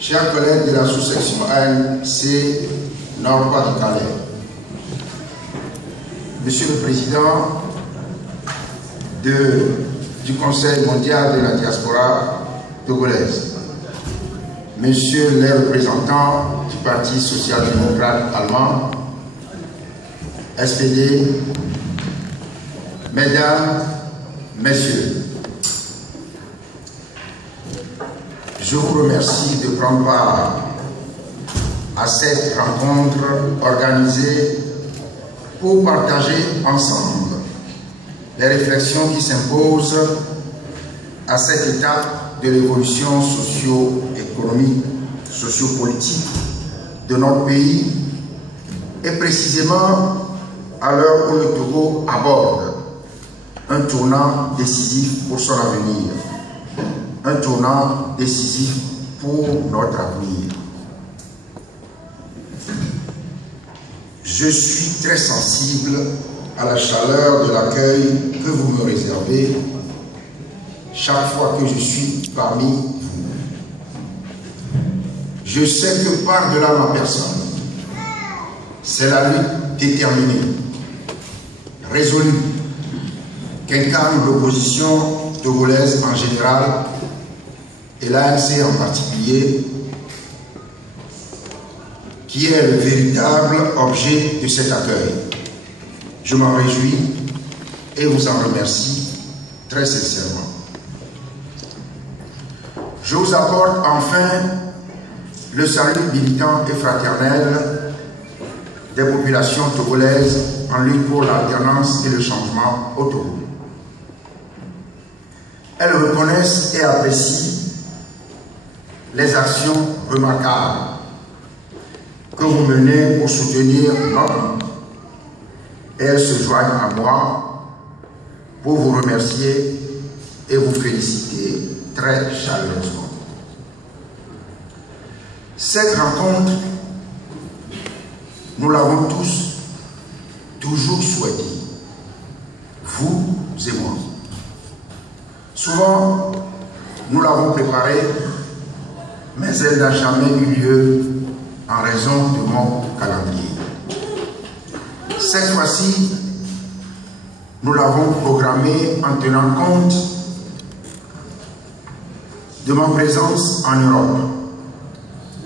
Chers collègues de la sous-section ANC Nord-Pas-de-Calais, Monsieur le Président du Conseil mondial de la diaspora togolaise, Messieurs les représentants du Parti social-démocrate allemand, SPD, Mesdames, Messieurs, je vous remercie de prendre part à cette rencontre organisée pour partager ensemble les réflexions qui s'imposent à cette étape de l'évolution socio-économique, socio-politique de notre pays et précisément à l'heure où le Togo aborde un tournant décisif pour son avenir, un tournant décisif pour notre avenir. Je suis très sensible à la chaleur de l'accueil que vous me réservez chaque fois que je suis parmi vous. Je sais que par-delà ma personne, c'est la lutte déterminée, résolue, qu'incarne l'opposition togolaise en général et l'ANC en particulier, qui est le véritable objet de cet accueil. Je m'en réjouis et vous en remercie très sincèrement. Je vous apporte enfin le salut militant et fraternel des populations togolaises en lutte pour l'alternance et le changement au Togo. Elles reconnaissent et apprécient les actions remarquables que vous menez pour soutenir notre lutte. Et elles se joignent à moi pour vous remercier et vous féliciter très chaleureusement. Cette rencontre, nous l'avons tous toujours souhaité, vous et moi. Souvent, nous l'avons préparée, mais elle n'a jamais eu lieu en raison de mon calendrier. Cette fois-ci, nous l'avons programmée en tenant compte de ma présence en Europe,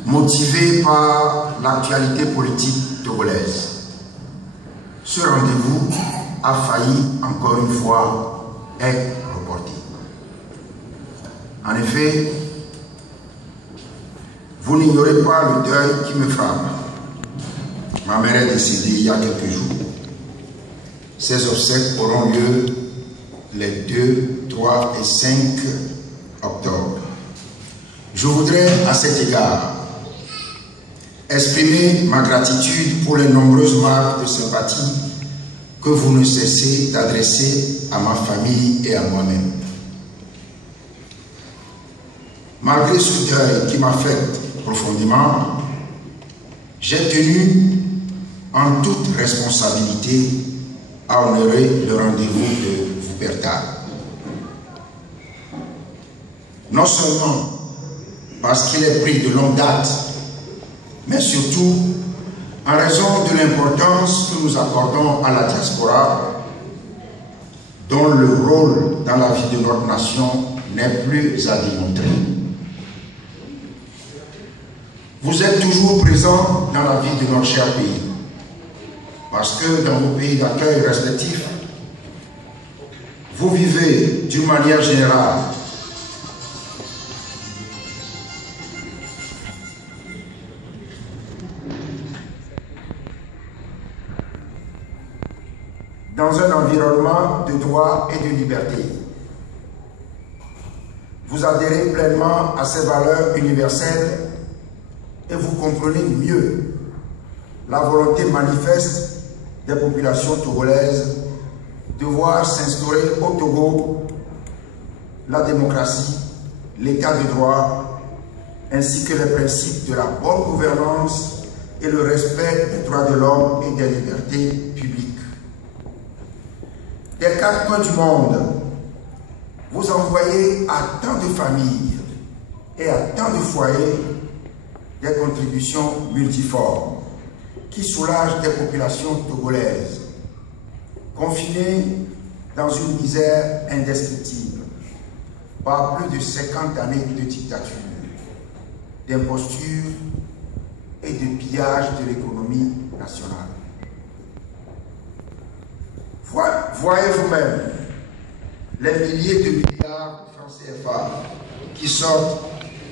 motivée par l'actualité politique togolaise. Ce rendez-vous a failli encore une fois être reporté. En effet, vous n'ignorez pas le deuil qui me frappe. Ma mère est décédée il y a quelques jours. Ces obsèques auront lieu les 2, 3 et 5 octobre. Je voudrais à cet égard exprimer ma gratitude pour les nombreuses marques de sympathie que vous ne cessez d'adresser à ma famille et à moi-même. Malgré ce deuil qui m'affecte profondément, j'ai tenu en toute responsabilité à honorer le rendez-vous de Wuppertal. Non seulement parce qu'il est pris de longue date, mais surtout en raison de l'importance que nous accordons à la diaspora, dont le rôle dans la vie de notre nation n'est plus à démontrer. Vous êtes toujours présents dans la vie de notre cher pays, parce que dans vos pays d'accueil respectifs, vous vivez d'une manière générale dans un environnement de droit et de liberté. Vous adhérez pleinement à ces valeurs universelles et vous comprenez mieux la volonté manifeste des populations togolaises de voir s'instaurer au Togo la démocratie, l'état de droit, ainsi que les principes de la bonne gouvernance et le respect des droits de l'homme et des libertés publiques. Des 4 coins du monde, vous envoyez à tant de familles et à tant de foyers des contributions multiformes qui soulagent des populations togolaises, confinées dans une misère indescriptible par plus de 50 années de dictature, d'imposture et de pillage de l'économie nationale. Voyez vous-même les milliers de milliards de francs CFA qui sortent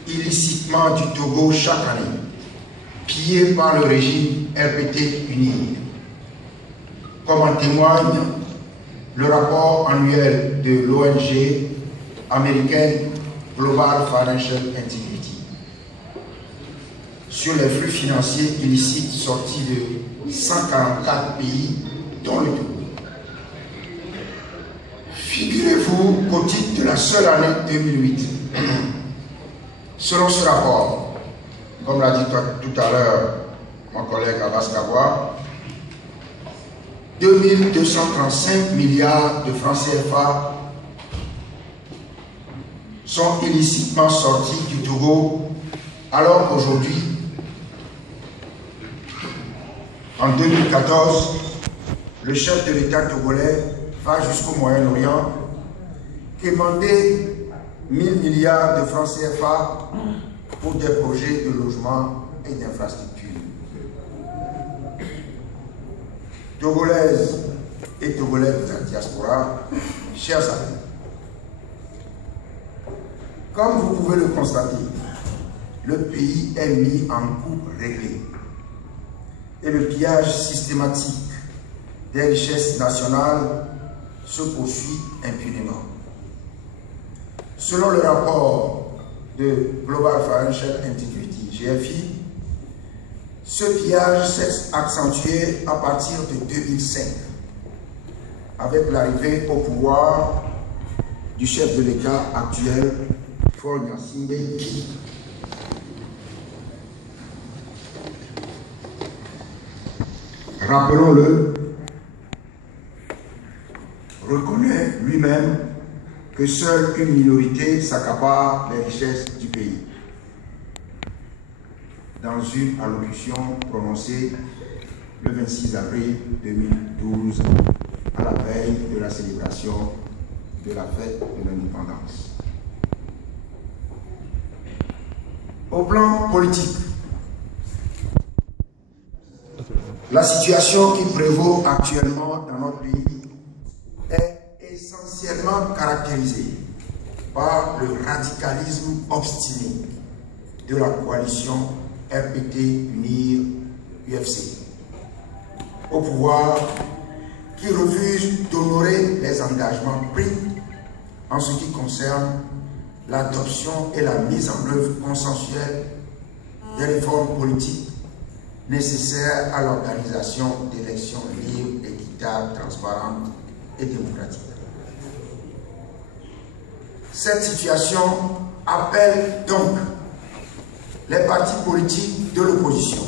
illicitement du Togo chaque année, pillés par le régime RPT uni, comme en témoigne le rapport annuel de l'ONG américaine Global Financial Integrity sur les flux financiers illicites sortis de 144 pays, dont le Togo. Figurez-vous qu'au titre de la seule année 2008, selon ce rapport, comme l'a dit tout à l'heure mon collègue Abbas Kabwa, 2235 milliards de francs CFA sont illicitement sortis du Togo, alors qu'aujourd'hui, en 2014, le chef de l'État togolais va jusqu'au Moyen-Orient quémander 1000 milliards de francs CFA pour des projets de logement et d'infrastructures. Togolaises et Togolais de la diaspora, chers amis, comme vous pouvez le constater, le pays est mis en coupe réglée et le pillage systématique des richesses nationales se poursuit impunément. Selon le rapport de Global Financial Integrity, GFI, ce pillage s'est accentué à partir de 2005 avec l'arrivée au pouvoir du chef de l'État actuel, Faure Gnassingbé, qui, rappelons-le, reconnaît lui-même que seule une minorité s'accapare des richesses du pays. Dans une allocution prononcée le 26 avril 2012, à la veille de la célébration de la fête de l'indépendance. Au plan politique, la situation qui prévaut actuellement dans notre pays est essentiellement caractérisée par le radicalisme obstiné de la coalition RPT Unir UFC au pouvoir, qui refuse d'honorer les engagements pris en ce qui concerne l'adoption et la mise en œuvre consensuelle des réformes politiques nécessaires à l'organisation d'élections libres, équitables, transparentes et démocratiques. Cette situation appelle donc les partis politiques de l'opposition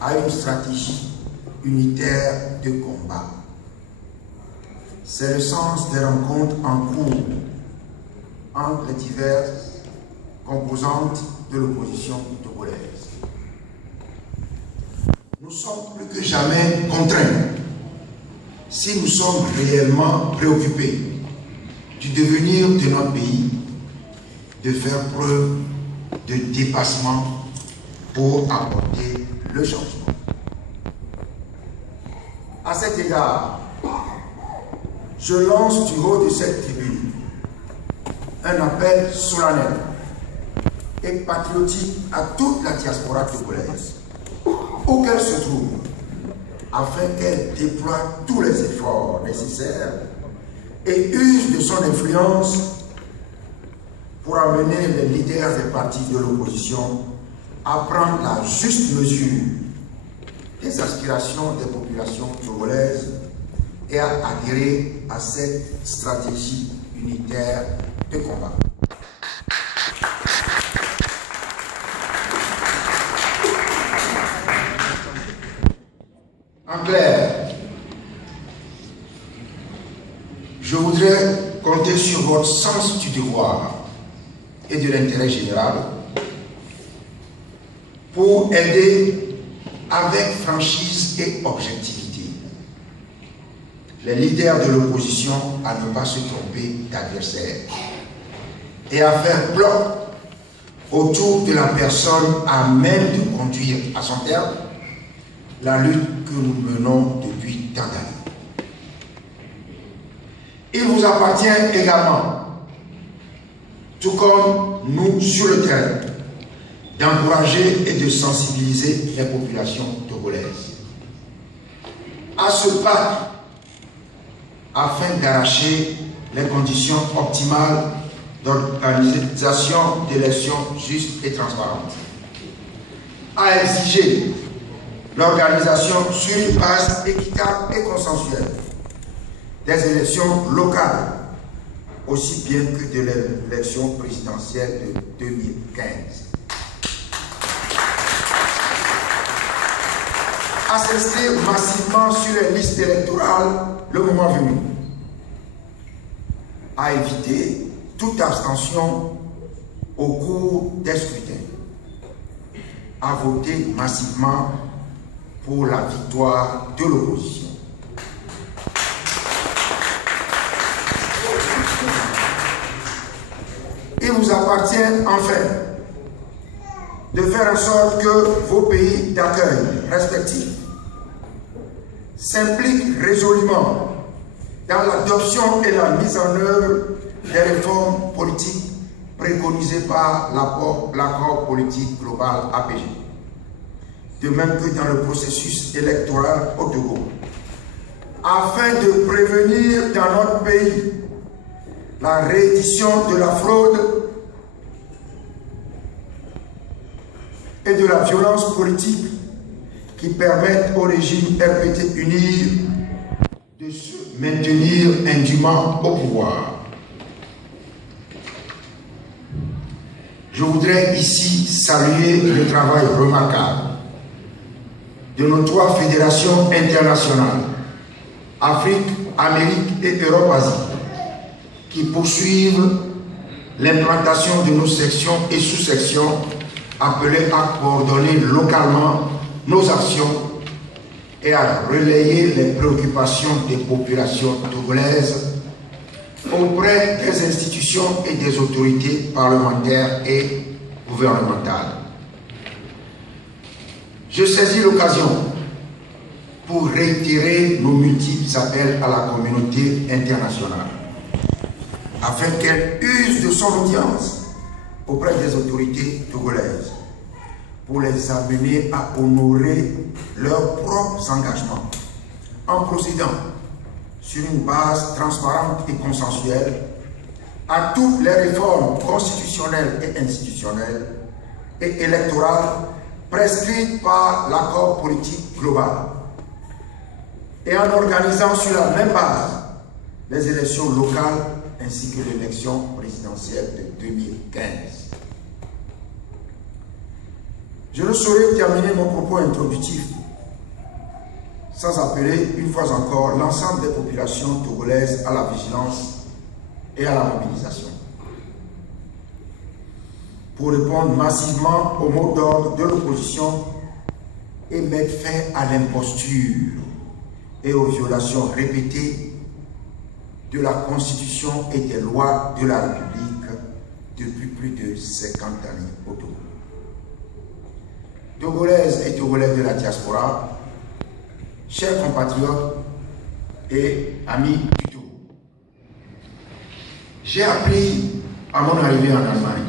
à une stratégie unitaire de combat. C'est le sens des rencontres en cours entre les diverses composantes de l'opposition togolaise. Nous sommes plus que jamais contraints, si nous sommes réellement préoccupés du devenir de notre pays, de faire preuve de dépassement pour apporter le changement. À cet égard, je lance du haut de cette tribune un appel solennel et patriotique à toute la diaspora togolaise, où qu'elle se trouve, afin qu'elle déploie tous les efforts nécessaires et use de son influence pour amener les leaders des partis de l'opposition à prendre la juste mesure des aspirations des populations togolaises et à adhérer à cette stratégie unitaire de combat. En clair, je voudrais compter sur votre sens du devoir et de l'intérêt général pour aider avec franchise et objectivité les leaders de l'opposition à ne pas se tromper d'adversaire et à faire bloc autour de la personne à même de conduire à son terme la lutte que nous menons depuis tant d'années. Il vous appartient également, tout comme nous sur le terrain, d'encourager et de sensibiliser les populations togolaises à se battre afin d'arracher les conditions optimales d'organisation d'élections justes et transparentes, à exiger l'organisation sur une base équitable et consensuelle des élections locales, aussi bien que de l'élection présidentielle de 2015. À s'inscrire massivement sur les listes électorales le moment venu, à éviter toute abstention au cours des scrutins, à voter massivement pour la victoire de l'opposition. Il vous appartient enfin de faire en sorte que vos pays d'accueil respectifs s'impliquent résolument dans l'adoption et la mise en œuvre des réformes politiques préconisées par l'accord politique global APG, de même que dans le processus électoral au Togo, afin de prévenir dans notre pays la réédition de la fraude et de la violence politique qui permettent au régime RPT unir de se maintenir indûment au pouvoir. Je voudrais ici saluer le travail remarquable de nos 3 fédérations internationales, Afrique, Amérique et Europe-Asie, qui poursuivent l'implantation de nos sections et sous-sections appelées à coordonner localement nos actions et à relayer les préoccupations des populations togolaises auprès des institutions et des autorités parlementaires et gouvernementales. Je saisis l'occasion pour réitérer nos multiples appels à la communauté internationale afin qu'elle use de son audience auprès des autorités togolaises pour les amener à honorer leurs propres engagements en procédant sur une base transparente et consensuelle à toutes les réformes constitutionnelles et institutionnelles et électorales prescrites par l'accord politique global et en organisant sur la même base les élections locales ainsi que l'élection présidentielle de 2015. Je ne saurais terminer mon propos introductif sans appeler une fois encore l'ensemble des populations togolaises à la vigilance et à la mobilisation pour répondre massivement aux mots d'ordre de l'opposition et mettre fin à l'imposture et aux violations répétées de la Constitution et des lois de la République depuis plus de 50 années au Togo. Togolaises et Togolais de la diaspora, chers compatriotes et amis du Togo, j'ai appris à mon arrivée en Allemagne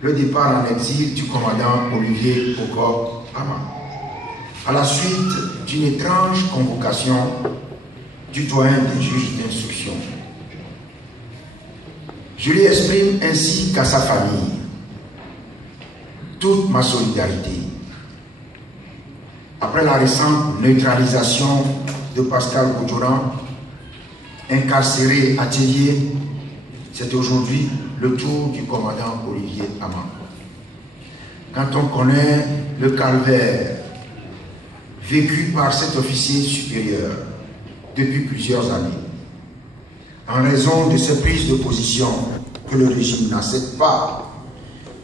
le départ en exil du commandant Olivier Pokor-Ama, à la suite d'une étrange convocation du doyen des juges d'instruction. Je lui exprime ainsi qu'à sa famille toute ma solidarité. Après la récente neutralisation de Pascal Boujoran, incarcéré à Thiélié, c'est aujourd'hui le tour du commandant Olivier Ama. Quand on connaît le calvaire vécu par cet officier supérieur depuis plusieurs années, en raison de ces prises de position que le régime n'accepte pas,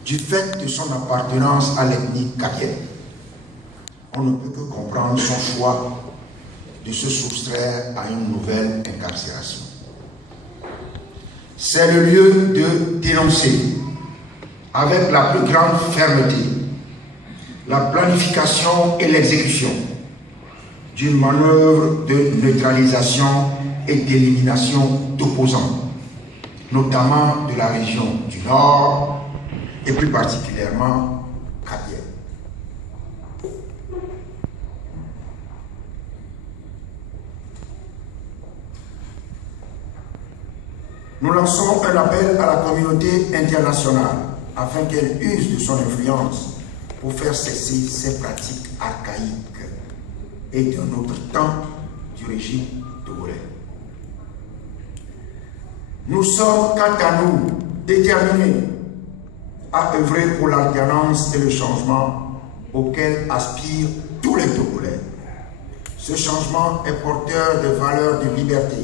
du fait de son appartenance à l'ethnie kabylie. On ne peut que comprendre son choix de se soustraire à une nouvelle incarcération. C'est le lieu de dénoncer avec la plus grande fermeté la planification et l'exécution d'une manœuvre de neutralisation et d'élimination d'opposants, notamment de la région du Nord et plus particulièrement Kabylie. Nous lançons un appel à la communauté internationale afin qu'elle use de son influence pour faire cesser ces pratiques archaïques et d'un autre temps du régime togolais. Nous sommes, quant à nous, déterminés à œuvrer pour l'alternance et le changement auquel aspirent tous les Togolais. Ce changement est porteur de valeurs de liberté,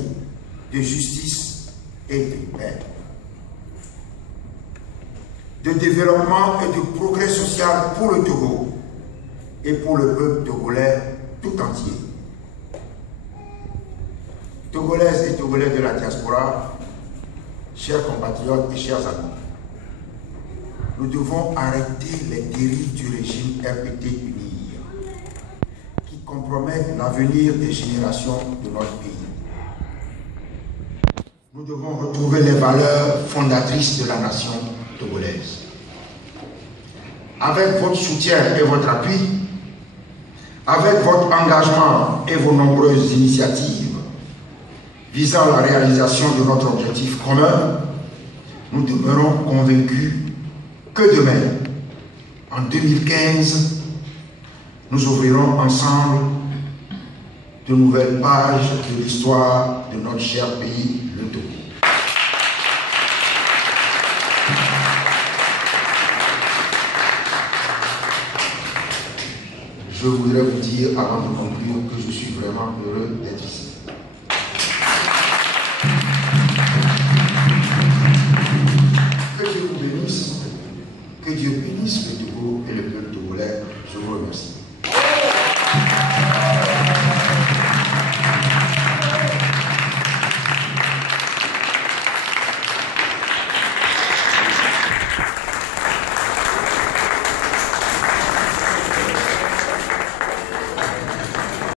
de justice et de paix, de développement et de progrès social pour le Togo et pour le peuple togolais tout entier. Togolaises et Togolais de la diaspora, chers compatriotes et chers amis, nous devons arrêter les dérives du régime RPT UNIR qui compromettent l'avenir des générations de notre pays. Nous devons retrouver les valeurs fondatrices de la nation togolaise. Avec votre soutien et votre appui, avec votre engagement et vos nombreuses initiatives visant la réalisation de notre objectif commun, nous demeurons convaincus que demain, en 2015, nous ouvrirons ensemble de nouvelles pages de l'histoire de notre cher pays, le Togo. Je voudrais vous dire, avant de conclure, que je suis vraiment heureux d'être ici.